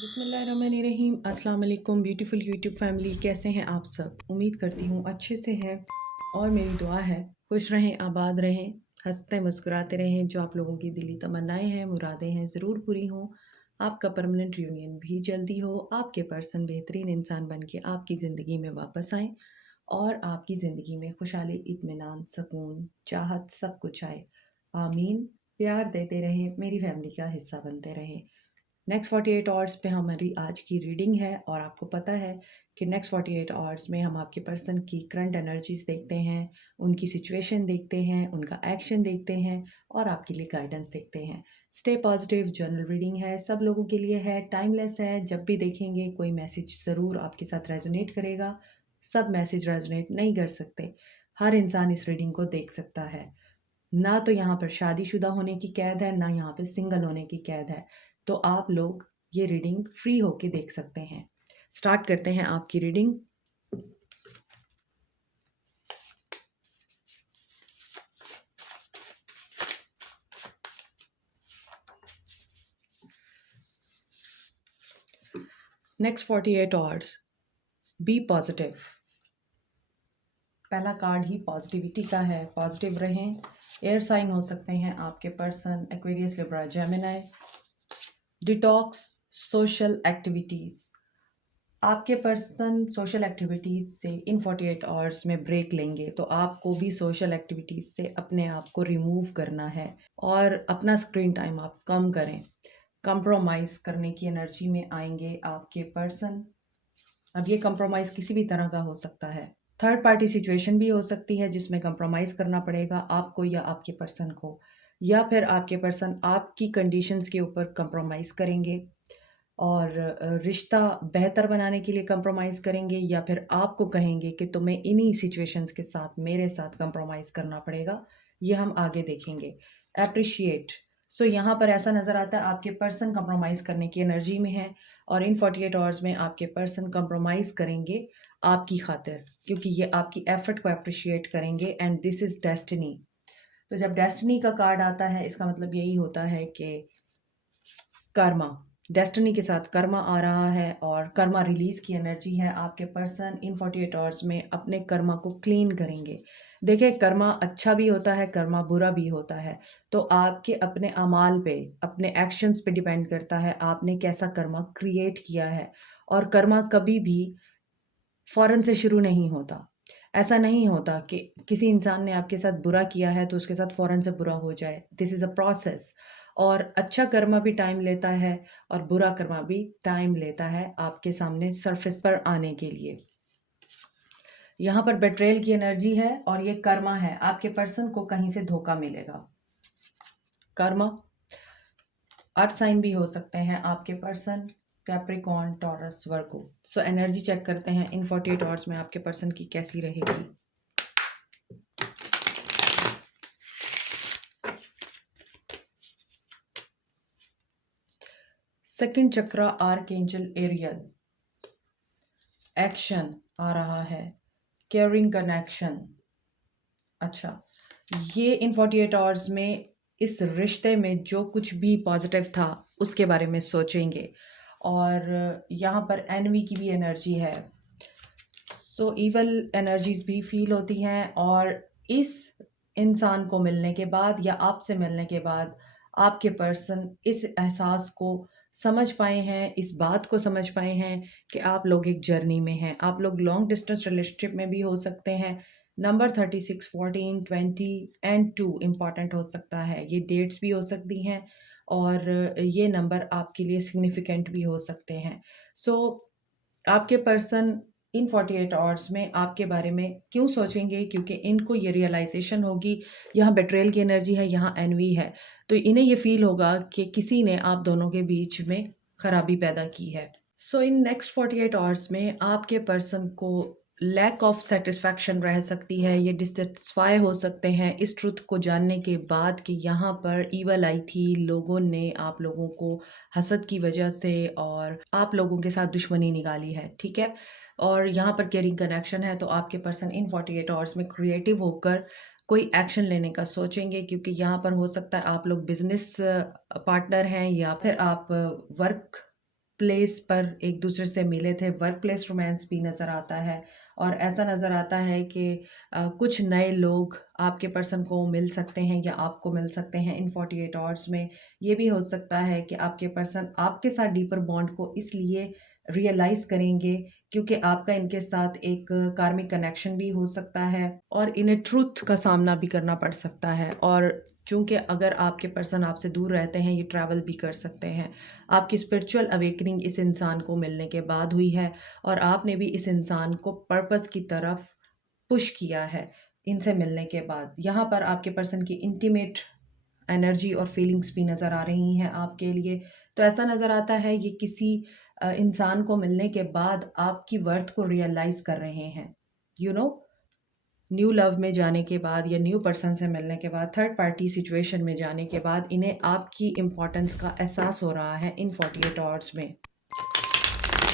बिस्मिल्लाहिर्रहमानिर्रहीम। अस्सलाम वालेकुम ब्यूटीफुल यूट्यूब फैमिली, कैसे हैं आप सब? उम्मीद करती हूँ अच्छे से हैं और मेरी दुआ है खुश रहें, आबाद रहें, हंसते मुस्कुराते रहें। जो आप लोगों की दिली तमन्नाएं हैं, मुरादें हैं, ज़रूर पूरी हों। आपका परमानेंट रियूनियन भी जल्दी हो। आपके पर्सन बेहतरीन इंसान बन के आपकी ज़िंदगी में वापस आएँ और आपकी ज़िंदगी में खुशहाली, इत्मीनान, सकून, चाहत सब कुछ आए। आमीन। प्यार देते रहें, मेरी फैमिली का हिस्सा बनते रहें। नेक्स्ट 48 आवर्स पे हमारी आज की रीडिंग है और आपको पता है कि नेक्स्ट 48 आवर्स में हम आपके पर्सन की करंट एनर्जीज देखते हैं, उनकी सिचुएशन देखते हैं, उनका एक्शन देखते हैं और आपके लिए गाइडेंस देखते हैं। स्टे पॉजिटिव जनरल रीडिंग है, सब लोगों के लिए है, टाइमलेस है। जब भी देखेंगे कोई मैसेज ज़रूर आपके साथ रेजोनेट करेगा। सब मैसेज रेजोनेट नहीं कर सकते। हर इंसान इस रीडिंग को देख सकता है। ना तो यहाँ पर शादीशुदा होने की कैद है, ना यहाँ पे सिंगल होने की कैद है। तो आप लोग ये रीडिंग फ्री होके देख सकते हैं। स्टार्ट करते हैं आपकी reading. Next 48 hours, be positive. पहला कार्ड ही पॉजिटिविटी का है। पॉजिटिव रहें। एयर साइन हो सकते हैं आपके person, Aquarius, Libra, Gemini. Detox, social activities. आपके पर्सन सोशल एक्टिविटीज़ से इन 48 आवर्स में ब्रेक लेंगे, तो आपको भी सोशल एक्टिविटीज़ से अपने आप को रिमूव करना है और अपना स्क्रीन टाइम आप कम करें। कंप्रोमाइज़ करने की एनर्जी में आएंगे आपके पर्सन। अब ये कंप्रोमाइज़ किसी भी तरह का हो सकता है। थर्ड पार्टी सिचुएशन भी हो सकती है जिसमें कंप्रोमाइज़ करना पड़ेगा आपको या आपके पर्सन को, या फिर आपके पर्सन आपकी कंडीशंस के ऊपर कंप्रोमाइज़ करेंगे और रिश्ता बेहतर बनाने के लिए कंप्रोमाइज़ करेंगे, या फिर आपको कहेंगे कि तुम्हें इन्हीं सिचुएशंस के साथ मेरे साथ कंप्रोमाइज़ करना पड़ेगा। ये हम आगे देखेंगे। एप्रिशिएट। सो यहाँ पर ऐसा नज़र आता है आपके पर्सन कंप्रोमाइज़ करने की एनर्जी में है और इन 48 आवर्स में आपके पर्सन कंप्रोमाइज़ करेंगे आपकी खातिर, क्योंकि ये आपकी एफर्ट को अप्रिशिएट करेंगे एंड दिस इज़ डेस्टिनी। तो जब डेस्टिनी का कार्ड आता है, इसका मतलब यही होता है कि कर्मा, डेस्टिनी के साथ कर्मा आ रहा है और कर्मा रिलीज़ की एनर्जी है। आपके पर्सन इन 48 आवर्स में अपने कर्मा को क्लीन करेंगे। देखिए, कर्मा अच्छा भी होता है, कर्मा बुरा भी होता है। तो आपके अपने अमाल पे, अपने एक्शंस पे डिपेंड करता है आपने कैसा कर्मा क्रिएट किया है। और कर्मा कभी भी फ़ौरन से शुरू नहीं होता। ऐसा नहीं होता कि किसी इंसान ने आपके साथ बुरा किया है तो उसके साथ फ़ौरन से बुरा हो जाए। This is a process. और अच्छा कर्मा भी टाइम लेता है और बुरा कर्मा भी टाइम लेता है आपके सामने सरफेस पर आने के लिए। यहाँ पर बेट्रेयल की एनर्जी है और ये कर्मा है। आपके पर्सन को कहीं से धोखा मिलेगा। कर्मा, अर्थ साइन भी हो सकते हैं आपके पर्सन, कैप्रिकॉर्न, टॉरस, वर्गो। सो एनर्जी चेक करते हैं इन 48 आवर्स में आपके पर्सन की कैसी रहेगी। सेकंड चक्रा, आर्कएंजल एरियल। एक्शन आ रहा है, केयरिंग कनेक्शन। अच्छा, ये इन 48 आवर्स में इस रिश्ते में जो कुछ भी पॉजिटिव था उसके बारे में सोचेंगे। और यहाँ पर एनवी की भी एनर्जी है। सो इवल एनर्जीज भी फील होती हैं और इस इंसान को मिलने के बाद या आपसे मिलने के बाद आपके पर्सन इस एहसास को समझ पाए हैं, इस बात को समझ पाए हैं कि आप लोग एक जर्नी में हैं। आप लोग लॉन्ग डिस्टेंस रिलेशनशिप में भी हो सकते हैं। नंबर 36, 14, 20 एंड 2 इम्पॉर्टेंट हो सकता है। ये डेट्स भी हो सकती हैं और ये नंबर आपके लिए सिग्निफिकेंट भी हो सकते हैं। सो आपके पर्सन इन 48 आवर्स में आपके बारे में क्यों सोचेंगे? क्योंकि इनको ये रियलाइजेशन होगी, यहाँ बेट्रेयल की एनर्जी है, यहाँ एनवी है। तो इन्हें ये फील होगा कि किसी ने आप दोनों के बीच में खराबी पैदा की है। सो इन नेक्स्ट 48 आवर्स में आपके पर्सन को लैक ऑफ सेटिस्फैक्शन रह सकती है। ये डिससेटिस्फाई हो सकते हैं इस ट्रुथ को जानने के बाद कि यहाँ पर ईवल आई थी, लोगों ने आप लोगों को हसद की वजह से और आप लोगों के साथ दुश्मनी निकाली है, ठीक है? और यहाँ पर केयरिंग कनेक्शन है, तो आपके पर्सन इन 48 आवर्स में क्रिएटिव होकर कोई एक्शन लेने का सोचेंगे, क्योंकि यहाँ पर हो सकता है आप लोग बिजनेस पार्टनर हैं या फिर आप वर्क प्लेस पर एक दूसरे से मिले थे, वर्क प्लेस रोमांस भी नज़र आता है। और ऐसा नज़र आता है कि कुछ नए लोग आपके पर्सन को मिल सकते हैं या आपको मिल सकते हैं इन 48 आवर्स में। ये भी हो सकता है कि आपके पर्सन आपके साथ डीपर बॉन्ड को इसलिए रियलाइज़ करेंगे क्योंकि आपका इनके साथ एक कार्मिक कनेक्शन भी हो सकता है और इन्हें ट्रुथ का सामना भी करना पड़ सकता है। और चूँकि अगर आपके पर्सन आपसे दूर रहते हैं, ये ट्रैवल भी कर सकते हैं। आपकी स्पिरिचुअल अवेकनिंग इस इंसान को मिलने के बाद हुई है और आपने भी इस इंसान को पर्पस की तरफ पुश किया है इनसे मिलने के बाद। यहाँ पर आपके पर्सन की इंटीमेट एनर्जी और फीलिंग्स भी नज़र आ रही हैं आपके लिए। तो ऐसा नज़र आता है ये किसी इंसान को मिलने के बाद आपकी वर्थ को रियलाइज़ कर रहे हैं। यू नो न्यू लव में जाने के बाद या न्यू पर्सन से मिलने के बाद, थर्ड पार्टी सिचुएशन में जाने के बाद इन्हें आपकी इम्पोर्टेंस का एहसास हो रहा है इन 48 आवर्स में।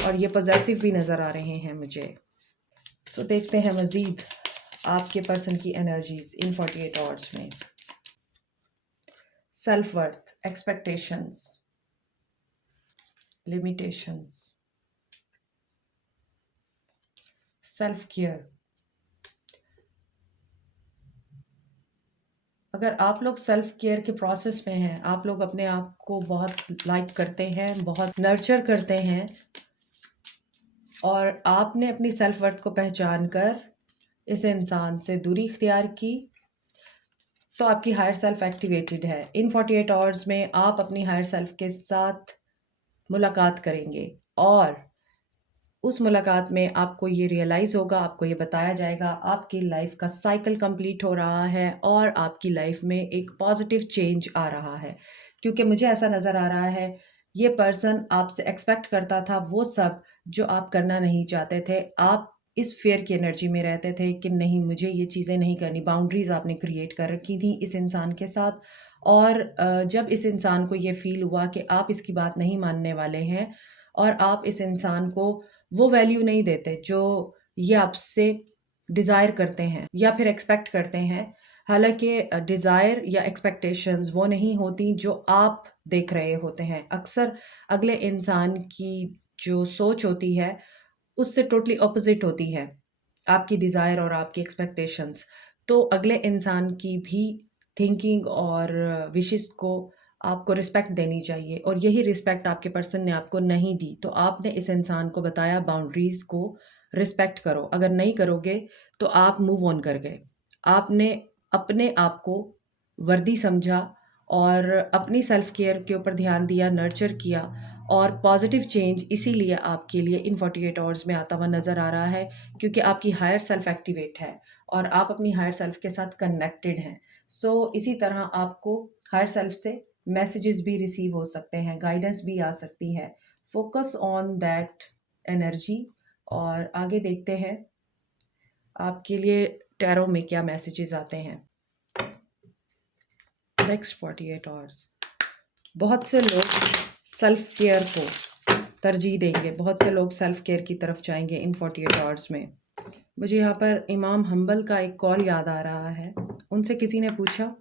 और ये पॉजेसिव भी नज़र आ रहे हैं मुझे। सो देखते हैं मज़ीद आपके पर्सन की एनर्जीज इन 48 आवर्स में। Self worth, expectations, limitations, self care. अगर आप लोग सेल्फ केयर के प्रोसेस में हैं, आप लोग अपने आप को बहुत लाइक करते हैं, बहुत नर्चर करते हैं और आपने अपनी सेल्फ वर्थ को पहचान कर इस इंसान से दूरी इख्तियार की, तो आपकी हायर सेल्फ एक्टिवेटेड है। इन 48 आवर्स में आप अपनी हायर सेल्फ के साथ मुलाकात करेंगे और उस मुलाकात में आपको ये रियलाइज़ होगा, आपको ये बताया जाएगा आपकी लाइफ का साइकिल कंप्लीट हो रहा है और आपकी लाइफ में एक पॉजिटिव चेंज आ रहा है। क्योंकि मुझे ऐसा नज़र आ रहा है ये पर्सन आपसे एक्सपेक्ट करता था वो सब जो आप करना नहीं चाहते थे। आप इस फ़ियर की एनर्जी में रहते थे कि नहीं, मुझे ये चीज़ें नहीं करनी। बाउंड्रीज़ आपने क्रिएट कर रखी थी इस इंसान के साथ और जब इस इंसान को ये फ़ील हुआ कि आप इसकी बात नहीं मानने वाले हैं और आप इस इंसान को वो वैल्यू नहीं देते जो ये आपसे डिज़ायर करते हैं या फिर एक्सपेक्ट करते हैं। हालाँकि डिज़ायर या एक्सपेक्टेशंस वो नहीं होती जो आप देख रहे होते हैं। अक्सर अगले इंसान की जो सोच होती है, उससे टोटली ऑपोज़िट होती है, आपकी डिज़ायर और आपकी एक्सपेक्टेशंस। तो अगले इंसान की भी थिंकिंग और विशेज़ को आपको रिस्पेक्ट देनी चाहिए और यही रिस्पेक्ट आपके पर्सन ने आपको नहीं दी। तो आपने इस इंसान को बताया बाउंड्रीज़ को रिस्पेक्ट करो, अगर नहीं करोगे तो आप मूव ऑन कर गए। आपने अपने आप को वर्दी समझा और अपनी सेल्फ केयर के ऊपर ध्यान दिया, नर्चर किया और पॉजिटिव चेंज इसीलिए आपके लिए इन 48 आवर्स में आता हुआ नज़र आ रहा है क्योंकि आपकी हायर सेल्फ एक्टिवेट है और आप अपनी हायर सेल्फ के साथ कनेक्टेड हैं। सो इसी तरह आपको हायर सेल्फ से मैसेजेस भी रिसीव हो सकते हैं, गाइडेंस भी आ सकती है। फोकस ऑन दैट एनर्जी और आगे देखते हैं आपके लिए टैरो में क्या मैसेजेस आते हैं नेक्स्ट 48 आवर्स। बहुत से लोग सेल्फ केयर को तरजीह देंगे, बहुत से लोग सेल्फ केयर की तरफ जाएंगे इन 48 आवर्स में। मुझे यहाँ पर इमाम हम्बल का एक कॉल याद आ रहा है। उनसे किसी ने पूछा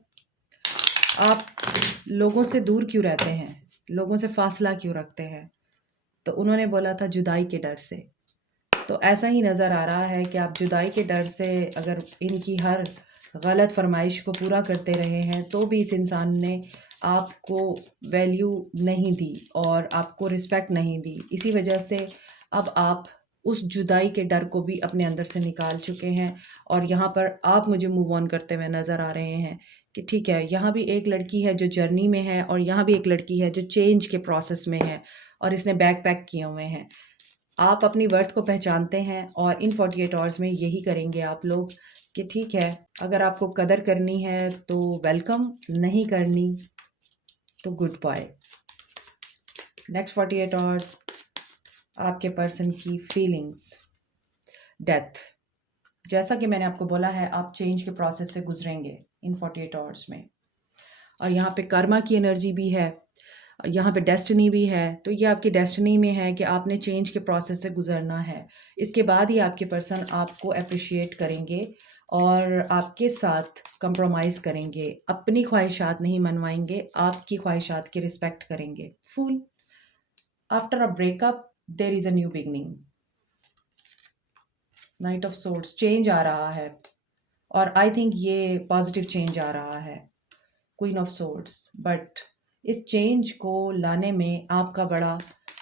आप लोगों से दूर क्यों रहते हैं, लोगों से फासला क्यों रखते हैं? तो उन्होंने बोला था जुदाई के डर से। तो ऐसा ही नज़र आ रहा है कि आप जुदाई के डर से अगर इनकी हर गलत फरमाइश को पूरा करते रहे हैं तो भी इस इंसान ने आपको वैल्यू नहीं दी और आपको रिस्पेक्ट नहीं दी। इसी वजह से अब आप उस जुदाई के डर को भी अपने अंदर से निकाल चुके हैं और यहाँ पर आप मुझे मूव ऑन करते हुए नज़र आ रहे हैं कि ठीक है, यहाँ भी एक लड़की है जो जर्नी में है और यहाँ भी एक लड़की है जो चेंज के प्रोसेस में है और इसने बैग पैक किए हुए हैं। आप अपनी वर्थ को पहचानते हैं और इन 48 आवर्स में यही करेंगे आप लोग कि ठीक है, अगर आपको कदर करनी है तो वेलकम, नहीं करनी तो गुड बाय। नेक्स्ट 48 आवर्स आपके पर्सन की फीलिंग्स, डेथ। जैसा कि मैंने आपको बोला है, आप चेंज के प्रोसेस से गुजरेंगे इन 48 आवर्स में और यहाँ पे कर्मा की एनर्जी भी है, यहाँ पे डेस्टिनी भी है। तो ये आपकी डेस्टिनी में है कि आपने चेंज के प्रोसेस से गुजरना है। इसके बाद ही आपके पर्सन आपको अप्रिशिएट करेंगे और आपके साथ कंप्रोमाइज़ करेंगे, अपनी ख्वाहिशात नहीं मनवाएंगे, आपकी ख्वाहिशात की रिस्पेक्ट करेंगे। Fool after a breakup there is a new beginning. Knight of swords, change आ रहा है और आई थिंक ये पॉजिटिव चेंज आ रहा है। क्वीन ऑफ सोर्ड्स, बट इस चेंज को लाने में आपका बड़ा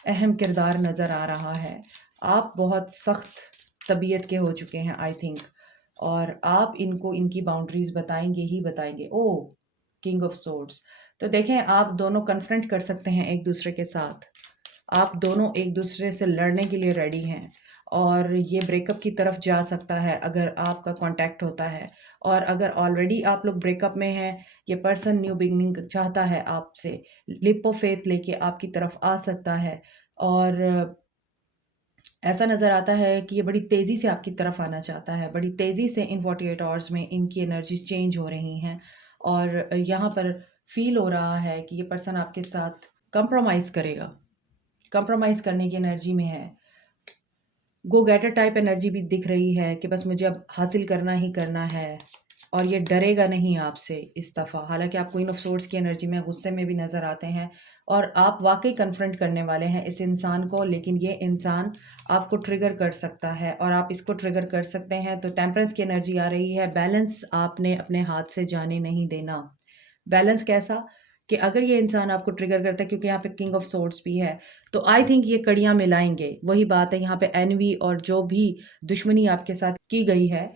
अहम किरदार नज़र आ रहा है। आप बहुत सख्त तबीयत के हो चुके हैं आई थिंक, और आप इनको इनकी बाउंड्रीज बताएंगे ही बताएंगे। ओ, किंग ऑफ सोर्ड्स, तो देखें आप दोनों कन्फ्रंट कर सकते हैं एक दूसरे के साथ। आप दोनों एक दूसरे से लड़ने के लिए रेडी हैं और ये ब्रेकअप की तरफ जा सकता है अगर आपका कांटेक्ट होता है। और अगर ऑलरेडी आप लोग ब्रेकअप में हैं, ये पर्सन न्यू बिगनिंग चाहता है आपसे, लिप ऑफ फेथ लेके आपकी तरफ आ सकता है। और ऐसा नज़र आता है कि ये बड़ी तेज़ी से आपकी तरफ आना चाहता है, बड़ी तेज़ी से इन 48 आवर्स में इनकी एनर्जी चेंज हो रही हैं। और यहाँ पर फील हो रहा है कि ये पर्सन आपके साथ कंप्रोमाइज़ करेगा, कंप्रोमाइज़ करने की एनर्जी में है। गो गेटर टाइप एनर्जी भी दिख रही है कि बस मुझे अब हासिल करना ही करना है और ये डरेगा नहीं आपसे इस दफ़ा। हालांकि आप क्वीन ऑफ सोर्ड्स की एनर्जी में गुस्से में भी नज़र आते हैं और आप वाकई कन्फ्रंट करने वाले हैं इस इंसान को, लेकिन ये इंसान आपको ट्रिगर कर सकता है और आप इसको ट्रिगर कर सकते हैं। तो टेम्परेंस की एनर्जी आ रही है। बैलेंस आपने अपने हाथ से जाने नहीं देना। बैलेंस कैसा कि अगर ये इंसान आपको ट्रिगर करता है, क्योंकि यहाँ पे किंग ऑफ सोर्ड्स भी है, तो आई थिंक ये कड़ियाँ मिलाएंगे। वही बात है, यहाँ पे एनवी और जो भी दुश्मनी आपके साथ की गई है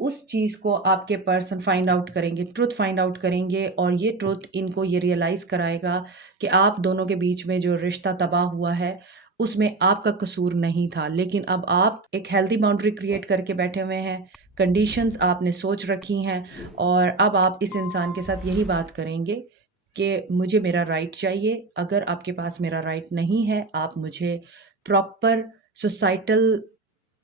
उस चीज़ को आपके पर्सन फाइंड आउट करेंगे, ट्रुथ फाइंड आउट करेंगे और ये ट्रुथ इनको ये रियलाइज़ कराएगा कि आप दोनों के बीच में जो रिश्ता तबाह हुआ है उसमें आपका कसूर नहीं था। लेकिन अब आप एक हेल्दी बाउंड्री क्रिएट करके बैठे हुए हैं, कंडीशंस आपने सोच रखी हैं और अब आप इस इंसान के साथ यही बात करेंगे कि मुझे मेरा राइट चाहिए। अगर आपके पास मेरा राइट नहीं है, आप मुझे प्रॉपर सोसाइटल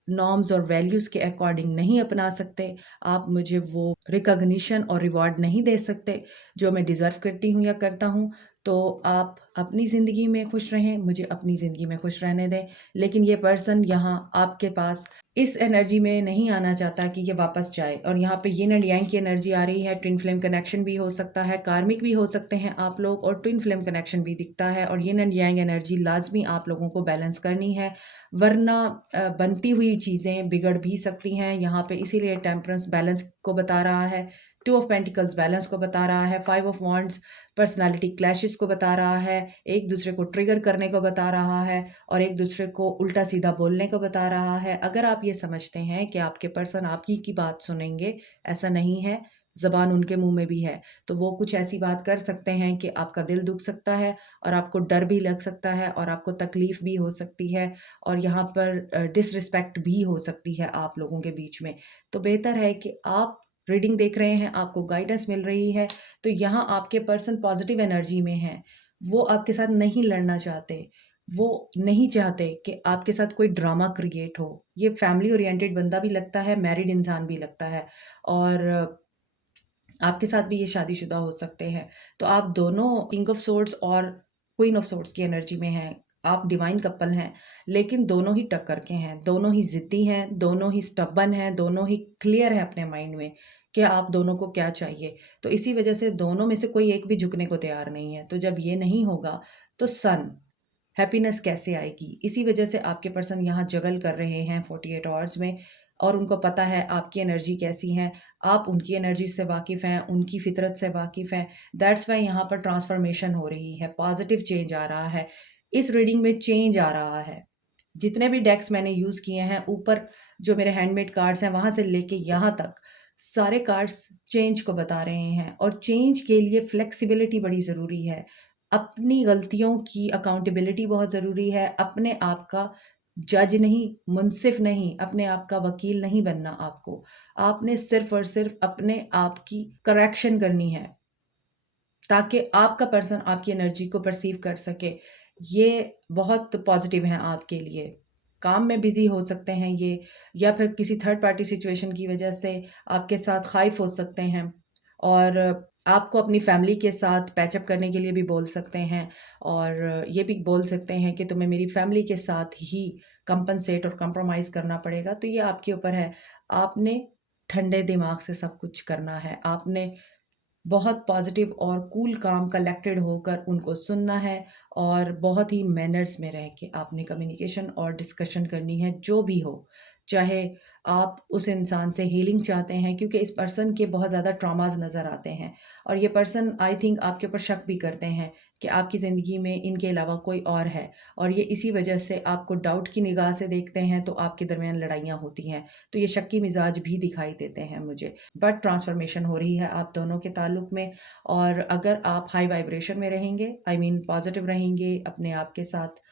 नॉर्म्स और वैल्यूज़ के अकॉर्डिंग नहीं अपना सकते, आप मुझे वो रिकॉग्निशन और रिवॉर्ड नहीं दे सकते जो मैं डिज़र्व करती हूँ या करता हूँ। तो आप अपनी ज़िंदगी में खुश रहें, मुझे अपनी ज़िंदगी में खुश रहने दें। लेकिन ये पर्सन यहाँ आपके पास इस एनर्जी में नहीं आना चाहता कि ये वापस जाए। और यहाँ पे यिन एंड यांग की एनर्जी आ रही है। ट्विन फ्लेम कनेक्शन भी हो सकता है, कार्मिक भी हो सकते हैं आप लोग, और ट्विन फ्लेम कनेक्शन भी दिखता है। और यिन एंड यांग एनर्जी लाजमी आप लोगों को बैलेंस करनी है, वरना बनती हुई चीज़ें बिगड़ भी सकती हैं यहाँ पे। इसीलिए टेम्परेंस बैलेंस को बता रहा है, टू ऑफ पेंटिकल्स बैलेंस को बता रहा है, five of wands personality clashes को बता रहा है, एक दूसरे को ट्रिगर करने को बता रहा है और एक दूसरे को उल्टा सीधा बोलने को बता रहा है। अगर आप ये समझते हैं कि आपके पर्सन आपकी की बात सुनेंगे, ऐसा नहीं है। ज़बान उनके मुंह में भी है, तो वो कुछ ऐसी बात कर सकते हैं कि आपका दिल दुख सकता है और आपको डर भी लग सकता है और आपको तकलीफ़ भी हो सकती है और यहाँ पर डिसरिस्पेक्ट भी हो सकती है आप लोगों के बीच में। तो बेहतर है कि आप रीडिंग देख रहे हैं, आपको गाइडेंस मिल रही है, तो यहाँ आपके पर्सन पॉजिटिव एनर्जी में हैं। वो आपके साथ नहीं लड़ना चाहते, वो नहीं चाहते कि आपके साथ कोई ड्रामा क्रिएट हो। ये फैमिली ओरिएंटेड बंदा भी लगता है, मैरिड इंसान भी लगता है और आपके साथ भी ये शादीशुदा हो सकते हैं। तो आप दोनों किंग ऑफ सोर्ड्स और क्वीन ऑफ सोर्ड्स की एनर्जी में हैं। आप डिवाइन कपल हैं, लेकिन दोनों ही टक्कर के हैं, दोनों ही ज़िद्दी हैं, दोनों ही स्टबर्न हैं, दोनों ही क्लियर हैं अपने माइंड में कि आप दोनों को क्या चाहिए। तो इसी वजह से दोनों में से कोई एक भी झुकने को तैयार नहीं है। तो जब ये नहीं होगा, तो सन हैप्पीनेस कैसे आएगी? इसी वजह से आपके पर्सन यहाँ जगल कर रहे हैं 48 आवर्स में और उनको पता है आपकी एनर्जी कैसी है, आप उनकी एनर्जी से वाकिफ़ हैं, उनकी फ़ितरत से वाकिफ़ हैं। दैट्स व्हाई यहाँ पर ट्रांसफ़ॉर्मेशन हो रही है, पॉज़िटिव चेंज आ रहा है। इस रीडिंग में चेंज आ रहा है। जितने भी डेक्स मैंने यूज़ किए हैं, ऊपर जो मेरे हैंडमेड कार्ड्स हैं, वहाँ से लेके यहाँ तक, सारे कार्ड्स चेंज को बता रहे हैं और चेंज के लिए फ्लेक्सिबिलिटी बड़ी ज़रूरी है। अपनी गलतियों की अकाउंटेबिलिटी बहुत ज़रूरी है। अपने आप का जज नहीं, मुंसिफ नहीं, अपने आप का वकील नहीं बनना आपको। आपने सिर्फ़ और सिर्फ़ अपने आप की करेक्शन करनी है, ताकि आपका पर्सन आपकी एनर्जी को परसीव कर सके। ये बहुत पॉज़िटिव हैं आपके लिए। काम में बिज़ी हो सकते हैं ये, या फिर किसी थर्ड पार्टी सिचुएशन की वज़ह से आपके साथ ख़ाइफ़ हो सकते हैं और आपको अपनी फ़ैमिली के साथ पैचअप करने के लिए भी बोल सकते हैं और ये भी बोल सकते हैं कि तुम्हें मेरी फ़ैमिली के साथ ही कंपनसेट और कंप्रोमाइज़ करना पड़ेगा। तो ये आपके ऊपर है। आपने ठंडे दिमाग से सब कुछ करना है। आपने बहुत पॉजिटिव और कूल काम कलेक्टेड होकर उनको सुनना है और बहुत ही मैनर्स में रह के आपने कम्युनिकेशन और डिस्कशन करनी है, जो भी हो। चाहे आप उस इंसान से हीलिंग चाहते हैं, क्योंकि इस पर्सन के बहुत ज़्यादा ट्रॉमास नज़र आते हैं और ये पर्सन आई थिंक आपके ऊपर शक भी करते हैं कि आपकी ज़िंदगी में इनके अलावा कोई और है, और ये इसी वजह से आपको डाउट की निगाह से देखते हैं, तो आपके दरमियान लड़ाइयाँ होती हैं। तो ये शक्की मिजाज भी दिखाई देते हैं मुझे। बट ट्रांसफॉर्मेशन हो रही है आप दोनों के ताल्लुक में, और अगर आप हाई वाइब्रेशन में रहेंगे, आई मीन पॉजिटिव रहेंगे, अपने आप के साथ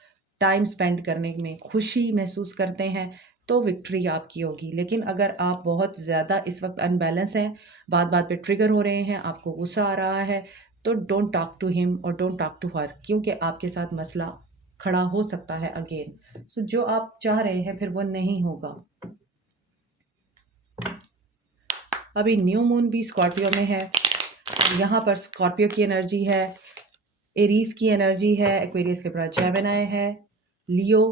टाइम स्पेंड करने में खुशी महसूस करते हैं, तो विक्ट्री आपकी होगी। लेकिन अगर आप बहुत ज़्यादा इस वक्त अनबैलेंस हैं, बात बात पे ट्रिगर हो रहे हैं, आपको गुस्सा आ रहा है, तो डोंट टॉक टू हिम और डोंट टॉक टू हर, क्योंकि आपके साथ मसला खड़ा हो सकता है अगेन। सो जो आप चाह रहे हैं फिर वो नहीं होगा। अभी न्यू मून भी स्कॉर्पियो में है, यहाँ पर स्कॉर्पियो की एनर्जी है, एरीज की एनर्जी है, एक्वेरियस लिब्रा जेमिनी है, Leo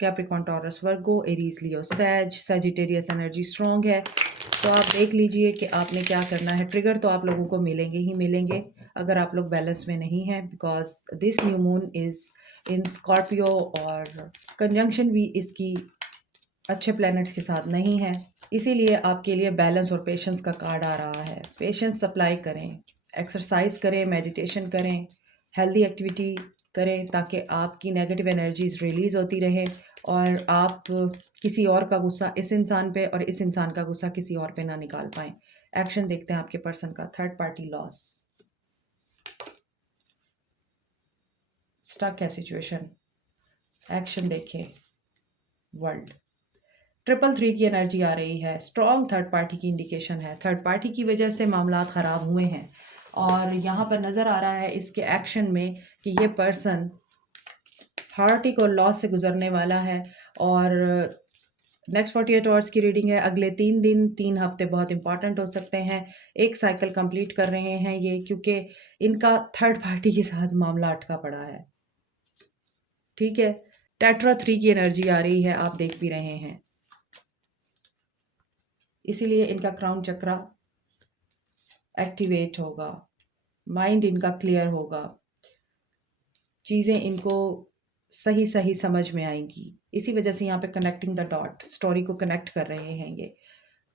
Capricorn Taurus Virgo, Aries Leo Sag, Sagittarius energy strong है। तो आप देख लीजिए कि आपने क्या करना है। ट्रिगर तो आप लोगों को मिलेंगे ही मिलेंगे अगर आप लोग बैलेंस में नहीं हैं, because this new moon is in Scorpio और कंजंक्शन भी इसकी अच्छे प्लैनेट्स के साथ नहीं है, इसीलिए आपके लिए बैलेंस और पेशेंस का कार्ड आ रहा है। पेशेंस सप्लाई करें, एक्सरसाइज करें, मेडिटेशन करें, हेल्दी एक्टिविटी करें, ताकि आपकी नेगेटिव एनर्जीज रिलीज़ होती रहे और आप किसी और का गुस्सा इस इंसान पे और इस इंसान का गुस्सा किसी और पे ना निकाल पाएँ। एक्शन देखते हैं आपके पर्सन का। थर्ड पार्टी लॉस, स्टक है सिचुएशन, एक्शन देखें। वर्ल्ड 333 की एनर्जी आ रही है, स्ट्रॉन्ग थर्ड पार्टी की इंडिकेशन है। थर्ड पार्टी की वजह से मामला ख़राब हुए हैं और यहाँ पर नज़र आ रहा है इसके एक्शन में कि ये पर्सन हार्टिक और लॉस से गुजरने वाला है। और नेक्स्ट 48 आवर्स की रीडिंग है। अगले 3 दिन 3 हफ्ते बहुत इंपॉर्टेंट हो सकते हैं। एक साइकिल कंप्लीट कर रहे हैं ये, क्योंकि इनका थर्ड पार्टी के साथ मामला अटका पड़ा है। ठीक है, टेट्रा 3 की एनर्जी आ रही है, आप देख भी रहे हैं, इसीलिए इनका क्राउन चक्रा एक्टिवेट होगा, माइंड इनका क्लियर होगा, चीज़ें इनको सही सही समझ में आएंगी। इसी वजह से यहाँ पे कनेक्टिंग द डॉट, स्टोरी को कनेक्ट कर रहे हैं ये।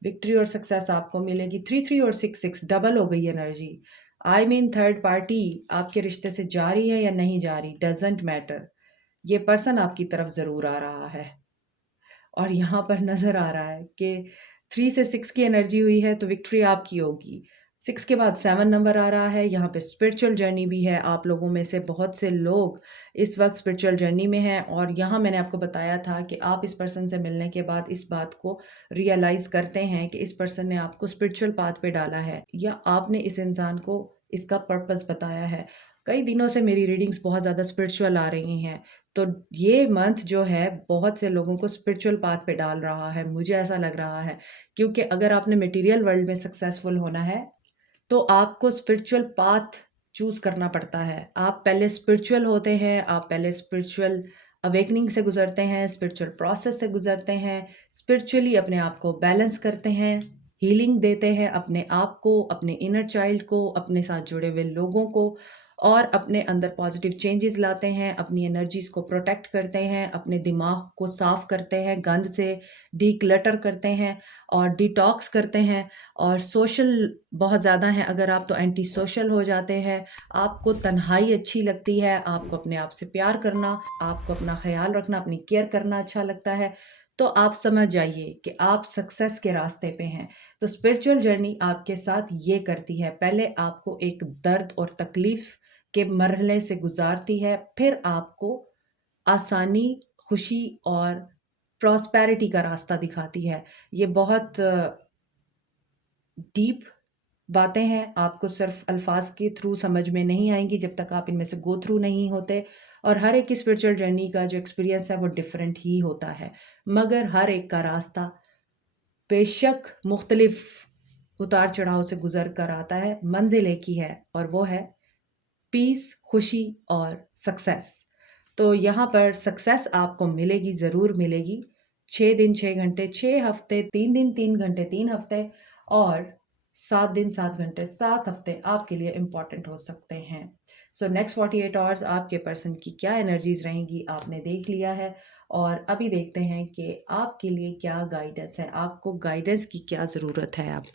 विक्ट्री और सक्सेस आपको मिलेगी। 3 3 और 6 6 डबल हो गई energy. I mean third party आपके रिश्ते से जा रही है या नहीं जा रही, डजेंट मैटर, ये पर्सन आपकी तरफ ज़रूर आ रहा है। और यहाँ पर नज़र आ रहा है कि 3 से 6 की एनर्जी हुई है, तो विक्ट्री आपकी होगी। 6 के बाद 7 नंबर आ रहा है, यहाँ पे स्पिरिचुअल जर्नी भी है। आप लोगों में से बहुत से लोग इस वक्त स्पिरिचुअल जर्नी में हैं, और यहाँ मैंने आपको बताया था कि आप इस पर्सन से मिलने के बाद इस बात को रियलाइज़ करते हैं कि इस पर्सन ने आपको स्पिरिचुअल पाथ पे डाला है, या आपने इस इंसान को इसका पर्पस बताया है। कई दिनों से मेरी रीडिंग्स बहुत ज़्यादा स्पिरिचुअल आ रही हैं, तो ये मंथ जो है बहुत से लोगों को स्पिरिचुअल पाथ पे डाल रहा है, मुझे ऐसा लग रहा है। क्योंकि अगर आपने मटेरियल वर्ल्ड में सक्सेसफुल होना है, तो आपको स्पिरिचुअल पाथ चूज़ करना पड़ता है। आप पहले स्पिरिचुअल होते हैं, आप पहले स्पिरिचुअल अवेकनिंग से गुजरते हैं, स्पिरिचुअल प्रोसेस से गुजरते हैं, स्पिरिचुअली अपने आप को बैलेंस करते हैं, हीलिंग देते हैं अपने आप को, अपने इनर चाइल्ड को, अपने साथ जुड़े हुए लोगों को, और अपने अंदर पॉजिटिव चेंजेस लाते हैं, अपनी एनर्जीज़ को प्रोटेक्ट करते हैं, अपने दिमाग को साफ़ करते हैं, गंद से डीक्लटर करते हैं और डिटॉक्स करते हैं। और सोशल बहुत ज़्यादा हैं अगर आप, तो एंटी सोशल हो जाते हैं। आपको तन्हाई अच्छी लगती है, आपको अपने आप से प्यार करना, आपको अपना ख्याल रखना, अपनी केयर करना अच्छा लगता है, तो आप समझ जाइए कि आप सक्सेस के रास्ते पे हैं। तो स्पिरिचुअल जर्नी आपके साथ ये करती है, पहले आपको एक दर्द और तकलीफ़ के मरहले से गुजारती है, फिर आपको आसानी, खुशी और प्रॉस्पेरिटी का रास्ता दिखाती है। ये बहुत डीप बातें हैं, आपको सिर्फ अल्फाज के थ्रू समझ में नहीं आएंगी जब तक आप इनमें से गो थ्रू नहीं होते। और हर एक की स्पिरिचुअल जर्नी का जो एक्सपीरियंस है वो डिफरेंट ही होता है, मगर हर एक का रास्ता बेशक मुख्तलिफ उतार चढ़ाव से गुजर कर आता है, मंजिल एक ही है और वो है पीस, खुशी और सक्सेस। तो यहाँ पर सक्सेस आपको मिलेगी, ज़रूर मिलेगी। 6 दिन 6 घंटे 6 हफ्ते, 3 दिन 3 घंटे 3 हफ्ते, और 7 दिन 7 घंटे 7 हफ्ते आपके लिए इम्पॉर्टेंट हो सकते हैं। सो नेक्स्ट 48 आवर्स आपके पर्सन की क्या एनर्जीज रहेंगी आपने देख लिया है। और अभी देखते हैं कि आपके लिए क्या गाइडेंस है, आपको गाइडेंस की क्या ज़रूरत है। अब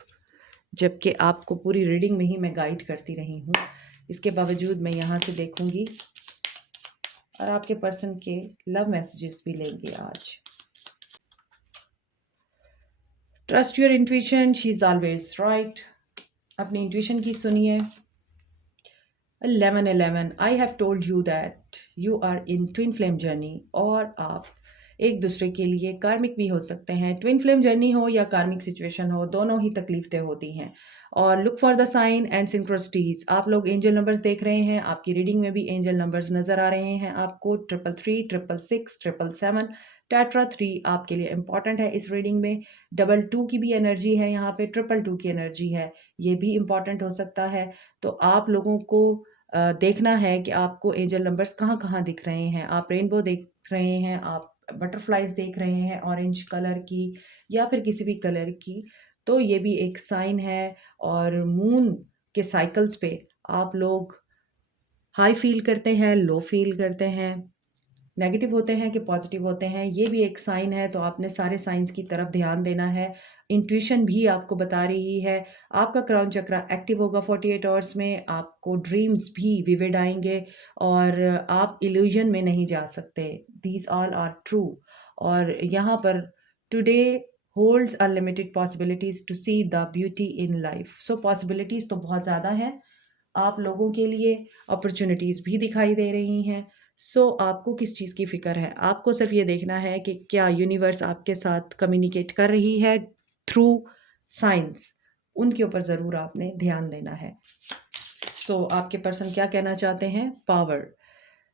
जबकि आपको पूरी रीडिंग में ही मैं गाइड करती रही हूँ, इसके बावजूद मैं यहाँ से देखूँगी और आपके पर्सन के लव मैसेजेस भी लेंगे आज। Trust your intuition, she is always right. अपनी इंट्यूशन की सुनिए। 1111 I have told you that you are in twin flame journey. और आप एक दूसरे के लिए कार्मिक भी हो सकते हैं। ट्विन फ्लेम जर्नी हो या कार्मिक सिचुएशन हो, दोनों ही तकलीफें होती हैं। और look for the sign and synchronicities. आप लोग एंजल नंबर्स देख रहे हैं, आपकी रीडिंग में भी एंजल नंबर्स नजर आ रहे हैं आपको। 333, 666, 777, टेट्रा 3 आपके लिए इंपॉर्टेंट है इस रीडिंग में। 22 की भी एनर्जी है यहाँ पे, 222 की एनर्जी है, ये भी इंपॉर्टेंट हो सकता है। तो आप लोगों को देखना है कि आपको एंजल नंबर्स कहाँ कहाँ दिख रहे हैं। आप रेनबो देख रहे हैं, आप बटरफ्लाइज देख रहे हैं ऑरेंज कलर की या फिर किसी भी कलर की, तो ये भी एक साइन है। और मून के साइकिल्स पे आप लोग हाई फील करते हैं, लो फील करते हैं, नेगेटिव होते हैं कि पॉजिटिव होते हैं, ये भी एक साइन है। तो आपने सारे साइंस की तरफ ध्यान देना है। इंट्यूशन भी आपको बता रही है आपका क्राउन चक्रा एक्टिव होगा 48 आवर्स में। आपको ड्रीम्स भी विविड आएंगे और आप इल्यूजन में नहीं जा सकते। These all are true. और यहाँ पर today holds unlimited possibilities to see the beauty in life. So possibilities तो बहुत ज़्यादा हैं आप लोगों के लिए, अपॉर्चुनिटीज़ भी दिखाई दे रही हैं। सो आपको किस चीज़ की फ़िक्र है? आपको सिर्फ ये देखना है कि क्या यूनिवर्स आपके साथ कम्युनिकेट कर रही है थ्रू साइंस, उनके ऊपर ज़रूर आपने ध्यान देना है। सो आपके पर्सन क्या कहना चाहते हैं? Power.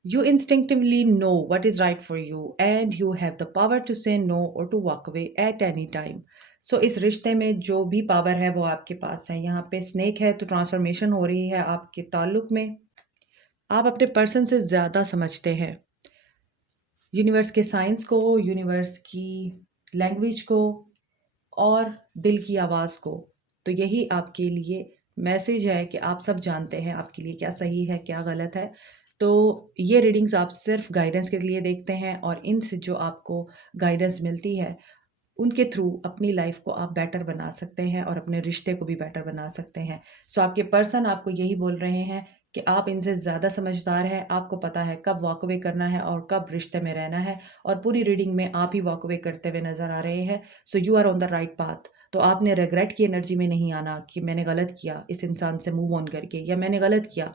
You instinctively know what is right for you and you have the power to say no or to walk away at any time. So इस रिश्ते में जो भी पावर है वो आपके पास है। यहाँ पे स्नेक है तो ट्रांसफॉर्मेशन हो रही है आपके ताल्लुक में। आप अपने पर्सन से ज़्यादा समझते हैं यूनिवर्स के साइंस को, यूनिवर्स की लैंग्वेज को और दिल की आवाज़ को। तो यही आपके लिए मैसेज है कि आप सब जानते हैं आपके लिए क्या सही है, क्या गलत है। तो ये रीडिंग्स आप सिर्फ गाइडेंस के लिए देखते हैं और इनसे जो आपको गाइडेंस मिलती है उनके थ्रू अपनी लाइफ को आप बेटर बना सकते हैं और अपने रिश्ते को भी बेटर बना सकते हैं। सो आपके पर्सन आपको यही बोल रहे हैं कि आप इनसे ज़्यादा समझदार हैं, आपको पता है कब वॉक अवे करना है और कब रिश्ते में रहना है। और पूरी रीडिंग में आप ही वॉक अवे करते हुए नज़र आ रहे हैं। So you are on the right path. तो आपने रिग्रेट की एनर्जी में नहीं आना कि मैंने गलत किया इस इंसान से मूव ऑन करके, या मैंने गलत किया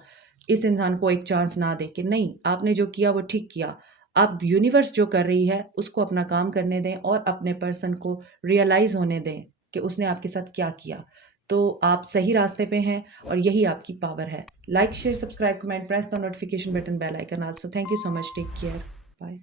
इस इंसान को एक चांस ना दे के। नहीं, आपने जो किया वो ठीक किया। अब यूनिवर्स जो कर रही है उसको अपना काम करने दें और अपने पर्सन को रियलाइज़ होने दें कि उसने आपके साथ क्या किया। तो आप सही रास्ते पे हैं और यही आपकी पावर है। Like, share, subscribe, comment, press the notification button, bell icon also. Thank you so much, take care, bye.